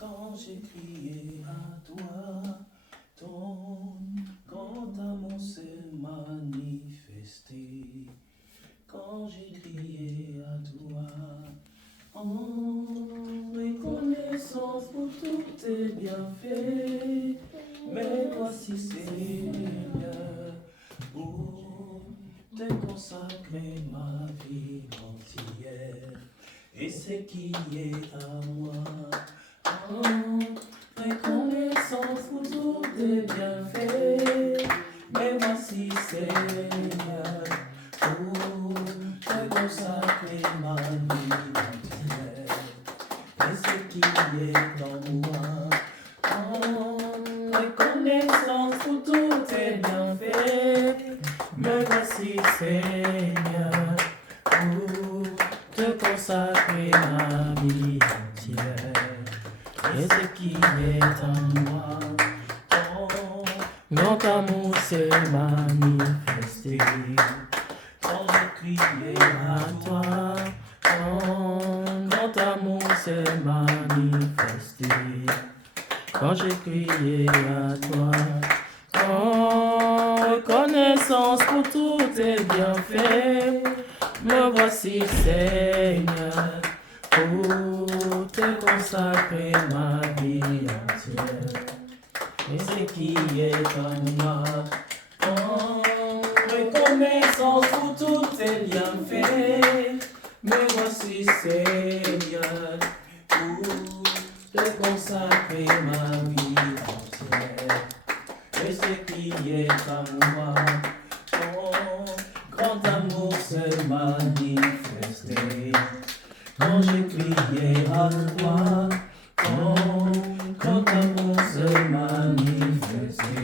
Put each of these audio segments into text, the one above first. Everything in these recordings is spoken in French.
Quand j'ai crié à toi, ton grand amour s'est manifesté. Quand j'ai crié à toi, en reconnaissance pour tous tes bienfaits, mais voici Seigneur, pour te consacrer ma vie entière, et ce qui est à moi. En reconnaissance pour tous tes bienfaits, mais voici Seigneur, pour te consacrer ma vie entière, et ce qui est en moi. En reconnaissance pour tous tes bienfaits, me voici Seigneur, pour te consacrer ma vie entière, et ce qui est en moi. Ton amour s'est manifesté. Quand j'ai crié à toi, ton amour s'est manifesté. Quand j'ai crié à toi, en reconnaissance pour tous tes bienfaits, me voici Seigneur, pour te consacrer ma vie entière, et ce qui est en moi. En reconnaissance pour tous tes bienfaits, me voici Seigneur, pour te consacrer ma vie entière, et ce qui est en moi. Ton grand amour s'est manifesté. Quand j'ai crié à toi, ton grand amour s'est manifesté.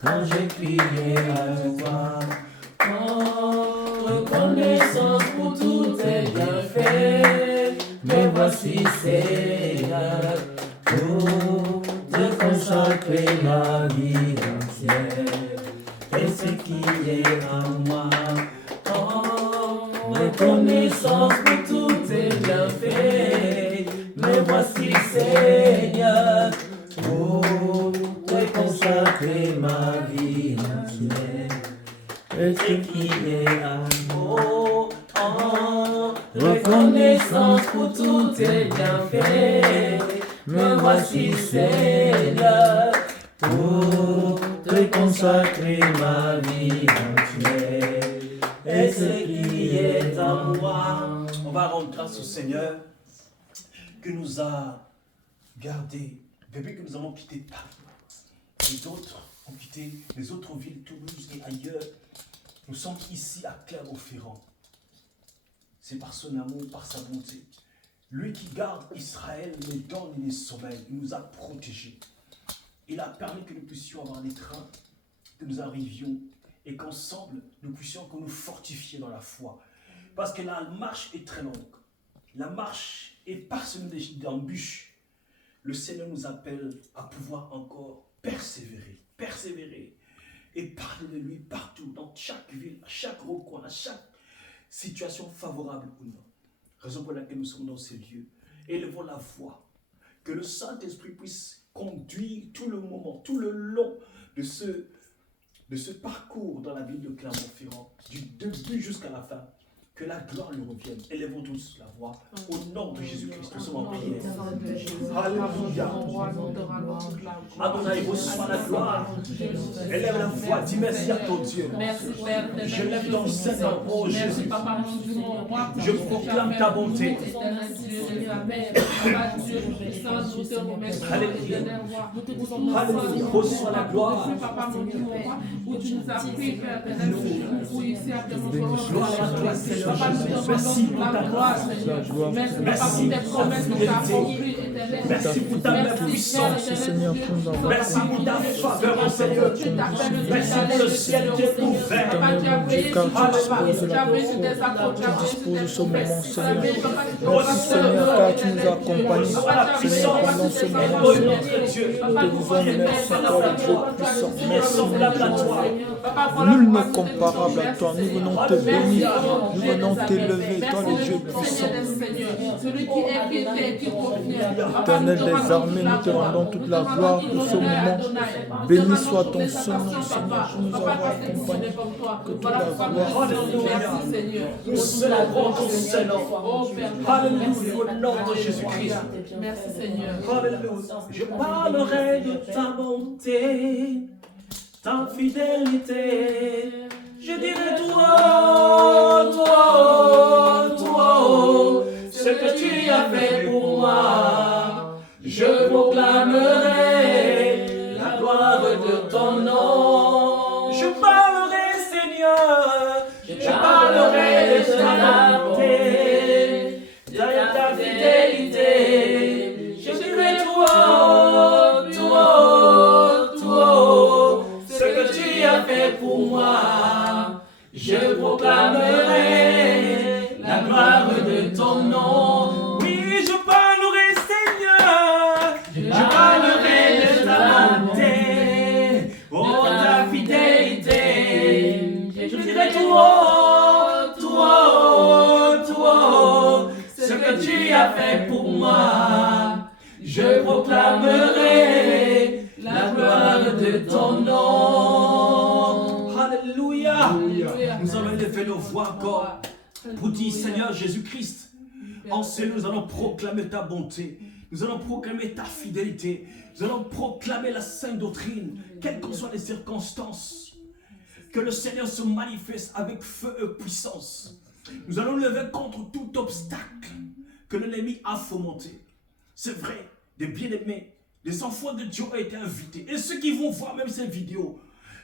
Quand j'ai crié à toi, en reconnaissance pour tous tes bienfaits, me voici Seigneur, pour te consacrer ma vie entière, et ce qui est en moi. En reconnaissance pour tous tes bienfaits, me voici Seigneur, pour te consacrer ma vie entière, et ce qui est en moi. En reconnaissance pour tous tes bienfaits, me voici Seigneur, pour te consacrer ma vie entière, et ce qui est en moi. On va rendre grâce au Seigneur qui nous a gardés depuis que nous avons quitté Paris. Et d'autres ont quitté les autres villes, Toulouse et ailleurs. Nous sommes ici à Clermont-Ferrand. C'est par son amour, par sa bonté. Lui qui garde Israël les donne les sommeils. Il nous a protégés. Il a permis que nous puissions avoir les trains, que nous arrivions et qu'ensemble nous puissions nous fortifier dans la foi. Parce que la marche est très longue. La marche est parsemée d'embûches. Le Seigneur nous appelle à pouvoir encore persévérer, et parler de lui partout, dans chaque ville, à chaque recoin, à chaque situation favorable ou non. Raison pour laquelle nous sommes dans ces lieux. Élevons la voix. Que le Saint-Esprit puisse conduire tout le moment, tout le long de ce parcours dans la ville de Clermont-Ferrand, du début jusqu'à la fin. Que la gloire lui revienne. Élevons tous la voix. Au nom de Jésus-Christ, nous sommes en prière. Alléluia. Adonai, reçois la gloire. Élève la voix. Dis merci à ton Dieu. Je lève ton Seigneur, oh Jésus. Je proclame ta bonté. Alléluia. Alléluia. Reçois la gloire. Gloire à toi, Seigneur. Merci pour ta grâce. Merci pour ta fidélité. Merci pour ta puissance, Seigneur. Merci pour ta faveur, Seigneur. Merci pour le ciel qui est ouvert. Tu disposes ce moment, Seigneur. Merci, Seigneur, car tu nous accompagnes, Seigneur, pendant ce moment, Seigneur. Nous te disons merci, toi, le Dieu puissant. Merci, mon Dieu. Nul n'est comparable à toi. Nous venons te bénir. Nous venons t'élever, toi, le Dieu puissant. Celui qui est, qui confie. Éternel des armées, nous te rendons toute la gloire pour ce moment. Béni soit ton Saint-Nom, Seigneur, pour nous avoir accompagnés. Que toute la gloire, Nous célébrons ton Saint-Nom. Alléluia, au nom de Jésus-Christ. Merci Seigneur. Alléluia. Je parlerai de ta bonté, ta fidélité. Je dirai toi, ce que tu as fait pour moi. Je proclamerai la gloire de ton nom. Je parlerai, Seigneur, je parlerai de ta bonté, de ta fidélité. Je dirai toi, ce que tu as fait pour moi. Je proclamerai la gloire de ton nom. Oui, je parlerai, Seigneur, je parlerai de ta bonté, oh ta fidélité. Je dirai toi, ce que tu as fait pour moi. Je proclamerai la gloire de ton nom. Alléluia. Nous allons élever nos voix encore pour dire, Seigneur Jésus-Christ, en ce nous allons proclamer ta bonté, nous allons proclamer ta fidélité, nous allons proclamer la sainte doctrine, quelles que soient les circonstances. Que le Seigneur se manifeste avec feu et puissance. Nous allons lever contre tout obstacle que l'ennemi a fomenté. C'est vrai, des bien-aimés, des enfants de Dieu ont été invités. Et ceux qui vont voir même ces vidéos,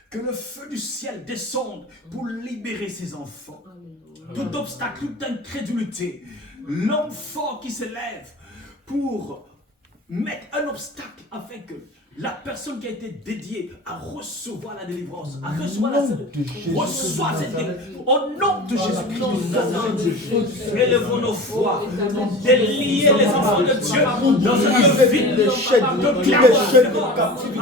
que le feu du ciel descende pour libérer ses enfants. Tout obstacle, toute incrédulité, l'homme fort qui s'élève pour mettre un obstacle afin que la personne qui a été dédiée à recevoir la délivrance, à recevoir la reçoit cette délivrance. Au nom de Jésus-Christ, élevons nos foi, délier les enfants de Dieu dans ce lieu vide de captivité.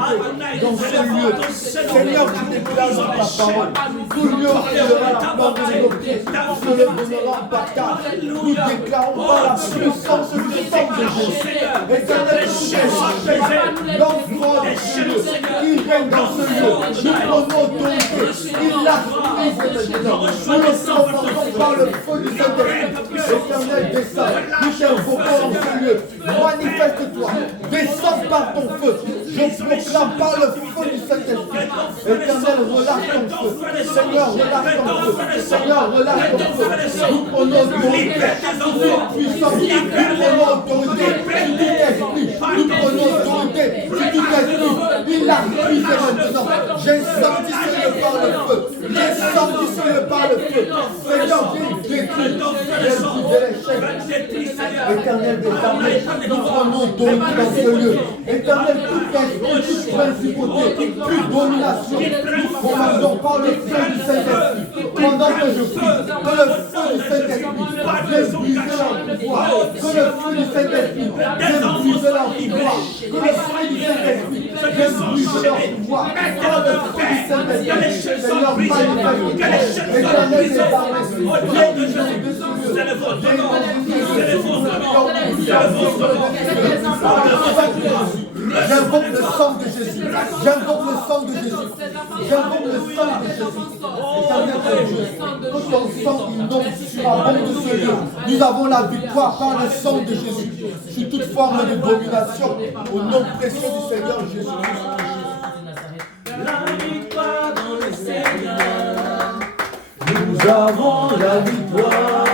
Dans ce lieu, Seigneur, tu déclares dans ta parole. Tout lieu où il y aura la mort de nos pieds, nous le donnerons en partage. Nous déclarons par la puissance du sang de Jésus. Éternel, tout est apaisé. L'enfant de Dieu qui règne dans ce lieu, nous prenons autorité. Il l'a prise maintenant. Nous le prononçons par le feu du Saint-Esprit. Éternel, descends. Nous t'invoquons dans ce lieu. Manifeste-toi. Descends par ton feu. Je proclame par le feu du Saint-Esprit. Éternel, relâche ton feu. Seigneur, relâche ton feu. Seigneur, relâche ton feu. Nous prenons autorité. Toute puissance. Nous prenons autorité sur tout esprit. Nous prenons autorité sur tout esprit. Il l'a pris maintenant. J'ai senti ce lieu par le feu. J'ai senti ce lieu par le feu. Seigneur, j'ai détruit l'échec. Éternel des armées, nous prenons autorité dans ce lieu. Éternel, tout esprit, toute principauté, toute domination, nous commandons par le feu du Saint-Esprit. Pendant que je prie, que le feu du Saint-Esprit vienne briser leur pouvoir. Que le feu du Saint-Esprit vienne briser leur pouvoir. Que le feu du Saint-Esprit vienne briser leur pouvoir. Par le feu du Saint-Esprit, Seigneur, manifeste-toi. Éternel des armées, viens nous j'invoque le sang de Jésus. J'invoque le sang de Jésus. J'invoque le sang de Jésus. Éternel Dieu, que ton sang inonde sur la bombe de ce lieu. Nous avons la victoire par le sang de Jésus sur toute forme de domination. Au nom précieux du Seigneur Jésus-Christ. La victoire dans le Seigneur. Nous avons la victoire.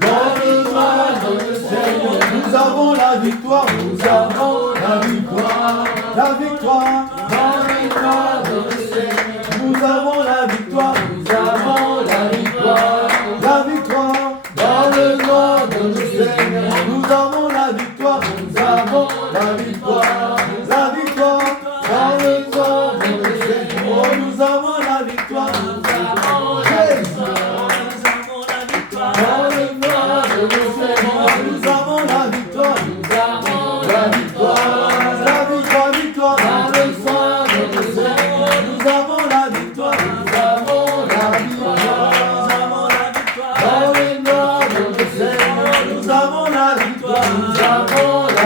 La victoire dans le Seigneur. Nous avons la victoire. Nous avons la victoire. La victoire. La victoire dans le Seigneur. Nous avons la victoire. Nous avons la victoire. La victoire. Dans le nom de le Seigneur. Nous avons la victoire. Nous avons la victoire. La victoire. Dans le nom de le Seigneur. Oh, nous avons la victoire. Jésus. Dans le nom de le Seigneur. Nous avons la victoire. Nous avons la victoire. La victoire, victoire. Dans le sang de le Seigneur. Nous avons la victoire. Nous avons la victoire. Dans le nom de le Seigneur. Nous avons la victoire. Nous avons la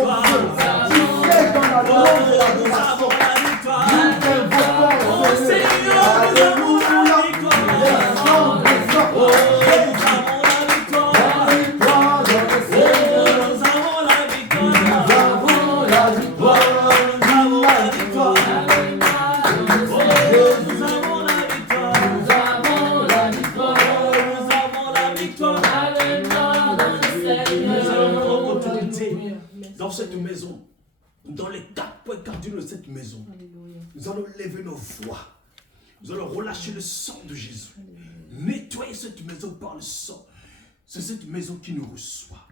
victoire. Tu es dans la louange et l'adoration. Nous t'invoquons, Oh Seigneur, nous avons la victoire. Oh, nous avons la victoire. Seigneur, nous avons la victoire. Nous avons la victoire. Nous avons la victoire. Oh, nous avons la victoire. Nous avons la victoire. Nous avons la victoire. Nous allons prendre autorité dans cette maison, dans les 4 points cardinaux de cette maison. Nous allons lever nos voix. Nous allons relâcher le sang de Jésus. Nettoyer cette maison par le sang. C'est cette maison qui nous reçoit.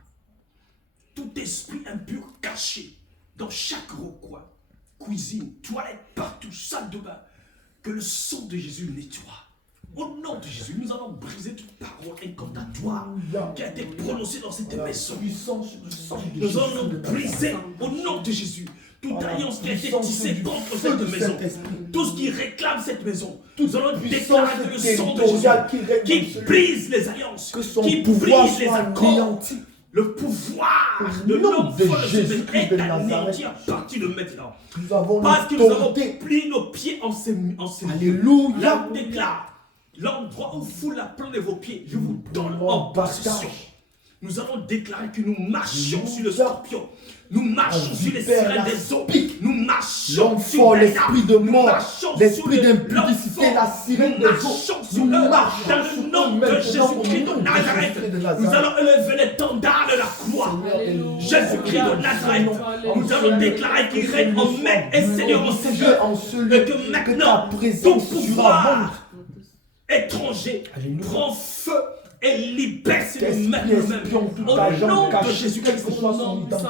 Tout esprit impur caché dans chaque recoin, cuisine, toilette, partout, salle de bain, que le sang de Jésus nettoie. Au nom de Jésus, nous allons briser toute parole incantatoire qui a été prononcée dans cette maison. Nous allons briser au nom de Jésus toute alliance qui a été tissée contre cette maison. Tout ce qui réclame cette maison. Nous allons déclarer que le sang de Jésus qui brise les alliances, qui brise les accords. Le pouvoir de l'homme est anéanti à partir de maintenant. Parce que nous avons plié nos pieds en ces lieux. Là, on déclare l'endroit où foule la plante de vos pieds, je vous donne en possession. Nous allons déclarer que nous marchons sur le scorpion. Nous marchons sur les sirènes des eaux. Nous marchons sur l'esprit de mort, l'esprit d'impudicité, la sirène des eaux. Nous marchons dans le nom de Jésus-Christ de Nazareth. Nous allons élever l'étendard de la croix. Jésus-Christ de Nazareth. Nous allons déclarer qu'il règne en maître et Seigneur en Seigneur. Et que maintenant, tout pouvoir étranger prend feu et libère nous mêmes. Au nom de Jésus-Christ,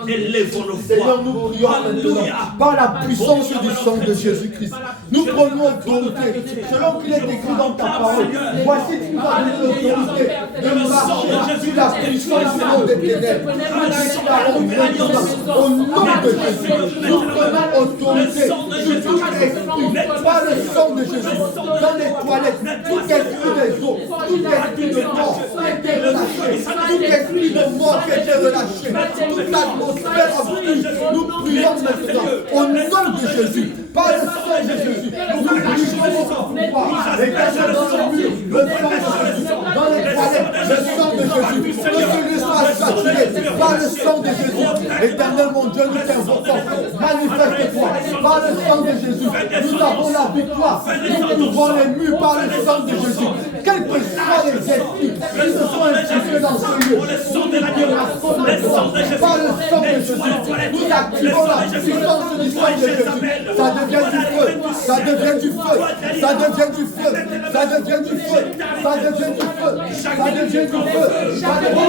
élevons nos voix. Seigneur, nous prions maintenant par la puissance du sang de Jésus-Christ. Nous prenons autorité, selon qu'il est écrit dans ta parole. Voici, tu nous as donné l'autorité de marcher sur la puissance du monde des ténèbres. Nous déclarons au nom de Jésus. Nous prenons autorité sur tout esprit, par le sang de Jésus, dans les toilettes, tout esprit des eaux, tout esprit de mort. Était relâché, tout esprit de mort qui était relâché, toute l'atmosphère obscure, nous prions maintenant au nom de Jésus, par le sang de Jésus, nous brisons notre pouvoir, et cachons dans le mur, le sang de Jésus, dans les toilettes, le sang de Jésus, que celui soit saturé par le sang de Jésus. Éternel mon Dieu, nous t'invoquons, manifeste-toi par le sang de Jésus, nous avons la victoire, nous ouvrons les murs par le sang de Jésus, quels que soient les esprits qui se sont infiltrés dans ce lieu, nous débarrassons maintenant par le sang de Jésus, nous activons la puissance du sang de Jésus, ça devient du feu, ça devient du feu, ça devient du feu, ça devient du feu, ça devient du feu, ça devient du feu, ça devient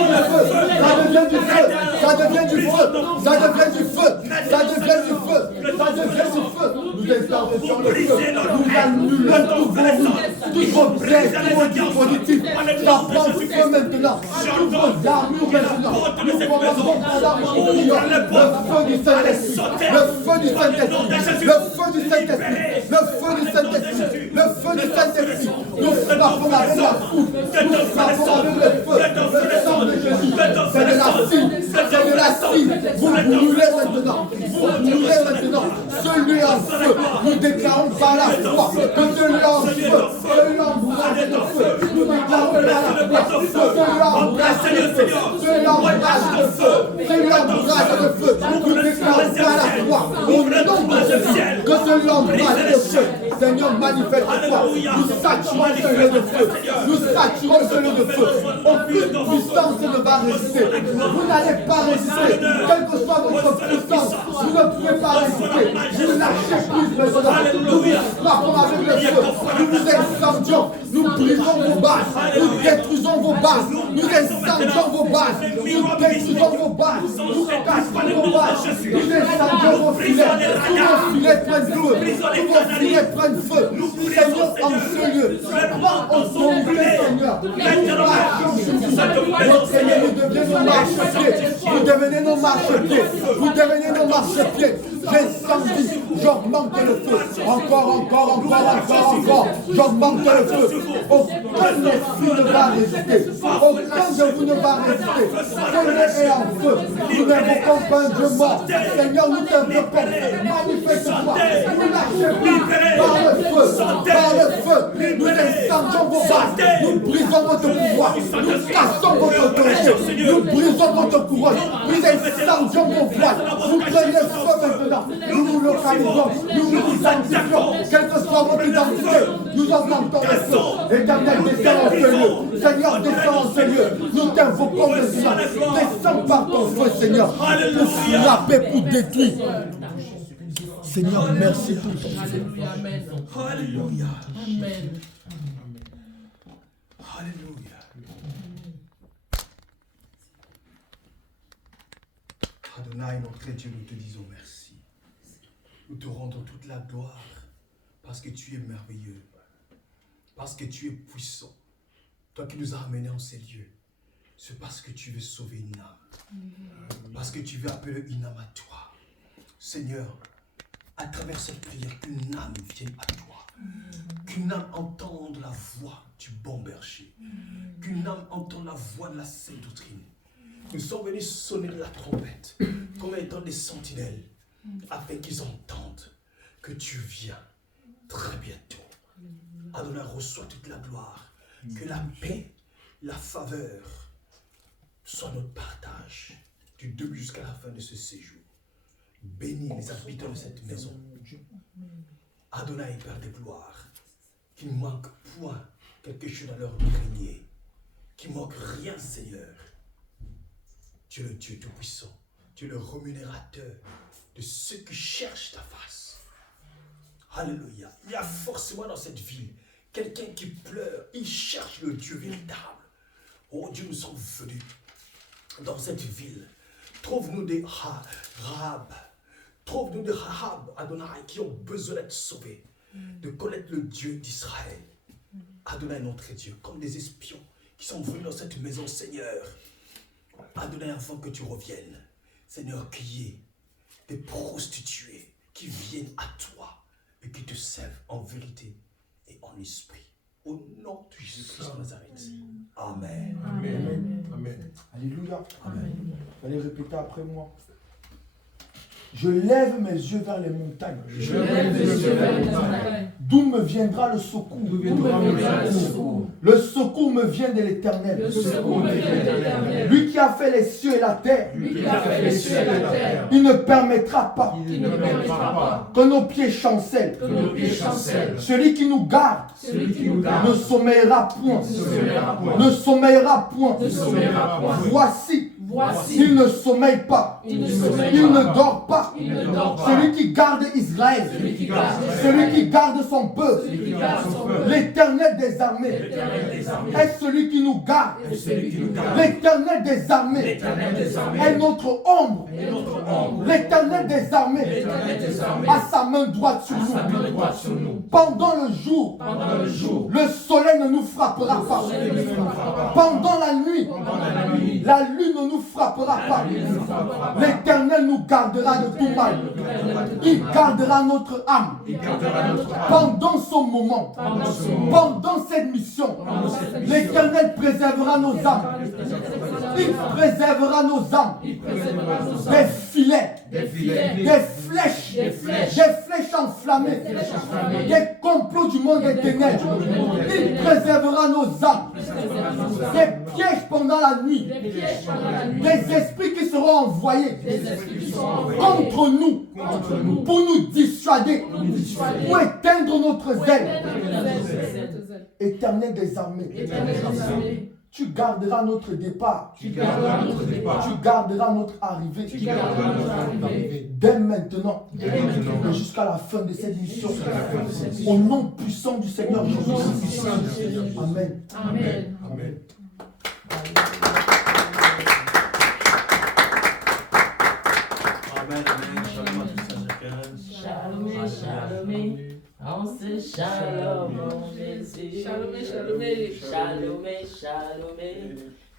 du feu, ça devient du feu, ça devient du feu, ça devient du feu, ça devient du feu, ça devient du feu, nous instaurons le feu, nous annulons tous vos blesses, tous vos dispositifs, ça prend feu maintenant, toutes vos armures maintenant, nous commençons par l'arme de Dieu, le feu du Saint-Esprit, le feu du Saint-Esprit, le feu du Saint-Esprit, le feu du Saint-Esprit, le feu du Saint-Esprit, nous frappons avec la foudre, nous frappons avec le feu, le sang de Jésus, c'est de la cime, vous brûlez maintenant, celui en feu, nous déclarons par la foi que celui en feu, celui en bourrage de feu, nous déclarons par la foi que celui en bourrage de feu, celui en bourrage de feu, celui en bourrage de feu, nous déclarons par la foi au nom de Jésus que celui en bourrage de feu, Seigneur, manifeste-toi, nous saturons ce lieu de feu, nous saturons ce lieu de feu, aucune puissance ne va résister, vous n'allez pas résister, quelle que soit votre puissance, vous ne pouvez pas résister, vous lâchez prise maintenant, nous vous frappons avec le feu, nous vous incendions, nous brisons vos bases, nous détruisons vos bases, nous incendions vos bases, nous détruisons vos bases, nous cassons vos bases, nous incendions vos filets, tous vos filets prennent feu, tous vos filets prennent feu, Seigneur, en ce lieu, par autorité, Seigneur, nous marchons sur vous, notre ennemi devient nos marchepieds, vous devenez nos marchepieds, vous devenez nos marchepieds, j'incendie, j'augmente le feu, encore, j'augmente le feu, aucune Aucun esprit ne va résister. Aucun de vous ne va résister. Feu et en feu. Nous n'invoquons pas un Dieu mort. Seigneur, nous t'invoquons. Manifeste-toi. Nous lâchez pas. Par le feu. Par le feu. Nous incendions vos bases. Nous brisons votre pouvoir. Nous cassons votre autorité. Nous brisons votre couronne. Nous incendions vos voiles. Vous prenez feu maintenant. Nous nous localisons. Nous nous identifions. Quelle que soit votre identité, nous augmentons le feu. Éternel, descends en ce lieu. Seigneur, descends en ce lieu. Nous t'invoquons maintenant. Descends par ton feu, Seigneur. Pour frapper, pour détruire. Seigneur, merci pour ton feu. Alléluia. Amen. Alléluia. Adonai, notre Dieu, nous te disons merci. Nous te rendons toute la gloire parce que tu es merveilleux, parce que tu es puissant. Toi qui nous as amenés en ces lieux, c'est parce que tu veux sauver une âme, parce que tu veux appeler une âme à toi. Seigneur, à travers cette prière, qu'une âme vienne à toi, qu'une âme entende la voix du bon berger, qu'une âme entende la voix de la sainte doctrine. Nous sommes venus sonner la trompette comme étant des sentinelles, afin qu'ils entendent que tu viens très bientôt. Adonai, reçois toute la gloire, que la paix, la faveur soit notre partage du début jusqu'à la fin de ce séjour. Bénis les habitants de cette maison. Adonai, Père de gloire, qu'il ne manque point quelque chose dans leur grenier, qu'il ne manque rien, Seigneur. Tu es le Dieu Tout-Puissant, tu es le rémunérateur de ceux qui cherchent ta face. Alléluia. Il y a forcément dans cette ville quelqu'un qui pleure, il cherche le Dieu véritable. Oh Dieu, nous sommes venus dans cette ville. Trouve-nous des Rahab. Trouve-nous des Rahab, Adonai, qui ont besoin d'être sauvés, de connaître le Dieu d'Israël. Adonai, notre Dieu, comme des espions qui sont venus dans cette maison, Seigneur. Adonai, avant que tu reviennes, Seigneur, qu'il y ait des prostituées qui viennent à toi et qui te servent en vérité et en esprit. Au nom de Jésus-Christ de Nazareth. Amen. Amen. Amen. Alléluia. Amen. Allez répéter après moi. Je lève mes yeux vers les montagnes. Je lève mes yeux vers les montagnes. D'où me viendra le secours? D'où viendra le secours? Le secours me vient de l'Éternel. Le secours me vient de l'Éternel. Lui qui a fait les cieux et la terre. Lui qui a fait les cieux et la terre. Il ne permettra pas Il ne permettra pas que nos pieds chancellent. que nos pieds chancellent. Celui qui nous garde Celui qui nous garde ne sommeillera point. ne sommeillera point. Ne sommeillera point. Ne sommeillera point. Voici, Voici, il ne sommeille pas. il ne sommeille Il pas. ne dort pas. Il ne dort pas. Celui qui garde Israël. Celui qui garde Celui qui garde son peuple. Celui qui garde son peuple. L'Éternel des armées L'Éternel des armées. est celui qui nous garde. Et celui qui nous garde. L'Éternel des armées L'Éternel des armées. est notre ombre. Et notre ombre. L'Éternel des armées L'Éternel des armées. a sa main droite sur Sa main nous. droite sur nous. Pendant le jour, Pendant le jour. le soleil ne nous frappera pas. soleil ne nous frappera pas. Pendant la nuit, Pendant la nuit. la lune ne nous frappera pas. L'Éternel nous gardera de tout mal. Il gardera notre âme. Il gardera notre âme. Pendant ce moment, Pendant ce moment. pendant cette mission, l'Éternel préservera nos âmes. Il préservera nos âmes. Il préservera nos âmes. Des filets, Des filets. des flèches, Des flèches. des flèches enflammées, flèches enflammées. des complots du monde des ténèbres. Il préservera nos âmes. Des pièges pendant la nuit, Des pièges pendant la nuit. des esprits qui seront envoyés Des esprits qui sont envoyés contre nous, contre nous. pour nous dissuader, nous dissuader. pour éteindre notre zèle. Éternel Éternel des armées, des armées. tu garderas notre départ, Tu garderas notre départ. tu garderas notre arrivée, Tu garderas notre arrivée. dès maintenant Dès maintenant. et jusqu'à la fin de cette mission. Jusqu'à la fin de cette mission. Au nom puissant du Seigneur Au nom Jésus. puissant du Seigneur Jésus. Amen. Amen. Amen. Amen. Amen. Shalom à tous, Shalom, shalom, on se shalom, mon Jésus. Shalom, shalom. Shalom, shalom,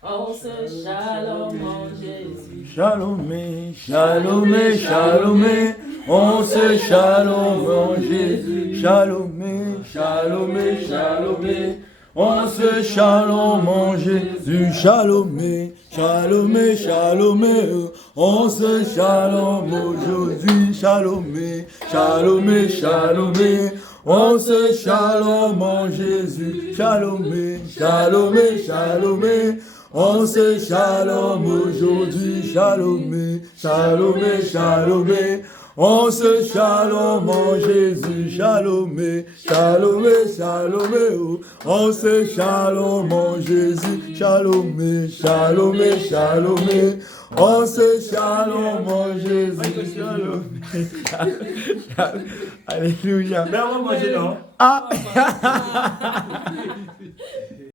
on se shalom, mon Jésus. Shalom, shalom, shalom, on se shalom, mon Jésus. Shalom, shalom, shalom, On se shalom en Jésus, shalomé, shalomé, shalomé. On se shalom aujourd'hui, shalomé, shalomé, shalomé. On se shalom en Jésus, shalomé, shalomé, shalomé. On se shalom aujourd'hui, shalomé, shalomé, shalomé. On se shalom en Jésus, shalomé, shalomé, shalomé. On se shalom en Jésus, shalomé, shalomé, shalomé. On se shalom en Jésus, shalomé. Alléluia. Mais on va manger, non? Ah.